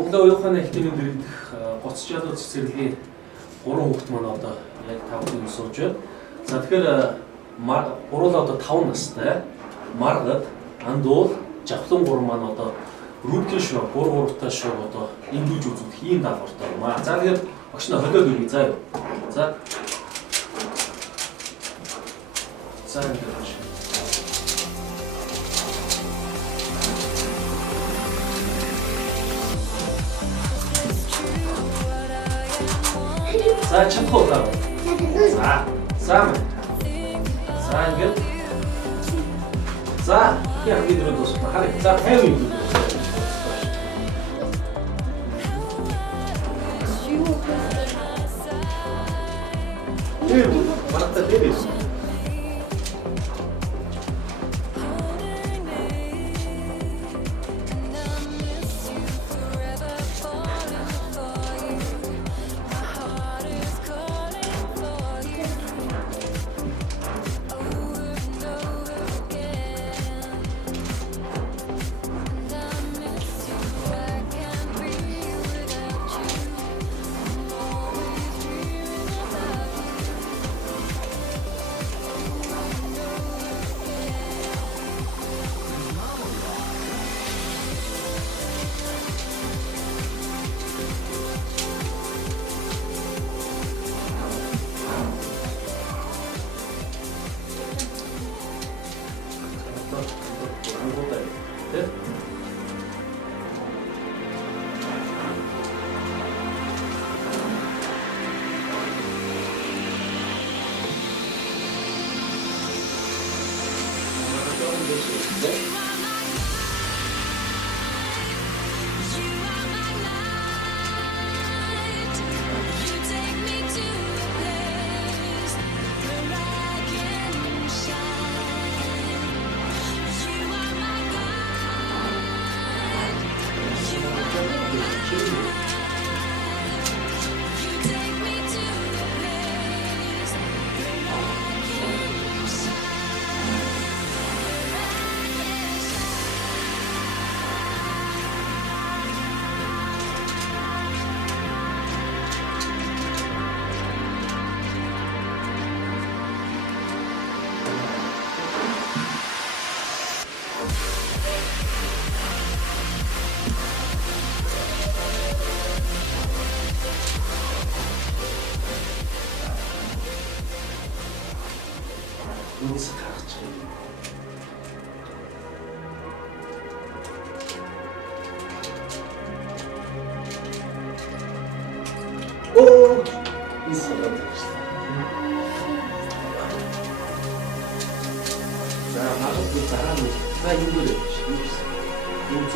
Монголын уяаханы хэлтийн дэрэгдэх 30 жилийн цэцэрлэгийн 3 хүүхэд маань одоо яг 5 хүн сууж байна. За тэгэхээр гурлаа одоо 5 настай. Маргад, Андуул, Жавхлан 3 маань одоо рүүтийн шоу 3-3-тай шоу одоо эндүүж үзүүлэх ийм даалгавартай юм аа. За тэгэхээр багш нь холиод өгье заа юу. За. За энэ багш. За чамхуу таа. За. За ингээд. За яг идрээ дуусна. Харин за 50 юм. Марта дээрээс. Нис гарч байна. Оо, нис гарч. За, магад би дараа нь за юу вэ? Юу ч.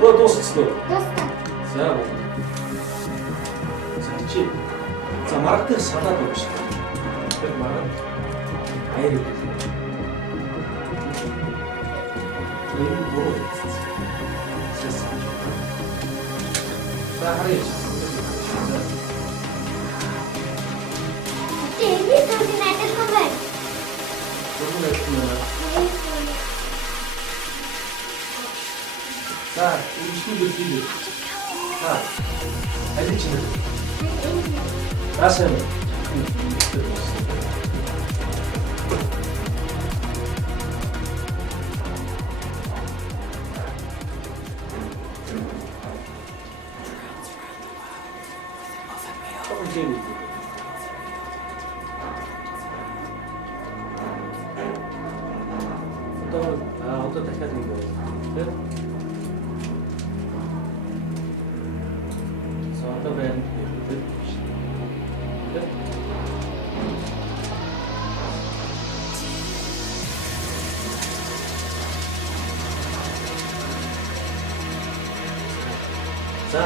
What does it do? За. За чи. За маркер санаад өгч. Тэр марк хайр. Тэр боо. За харъя. Тэний тань надад хаваа. За, үгүй ээ. За. Аль чинь? Асаа. Одоо дахиад нэг байна. Одоо байна. За.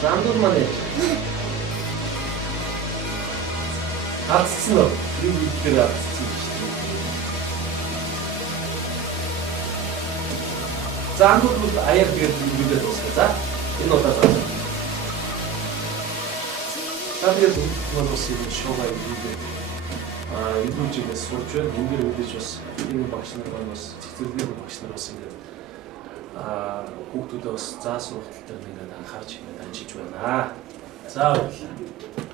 Замдур маань. Хатцсан уу? Юу хийхээр хатцсан юм шиг. Замдур аяар гээд үлдээд дуусгая. За. Энэ удаа заа. За тэгээд өнөөдөр бас энэ шоугаа хийгээд инглижээс сурч байна. Эндээр үлдээж бас энэ багш нар маань бас цэцэрлэгийн багш нар бас ингээд хүүхдүүдээ бас заа сургалтын дээр ингээд анхаарч ингээд ажиллаж байна. За баярлалаа.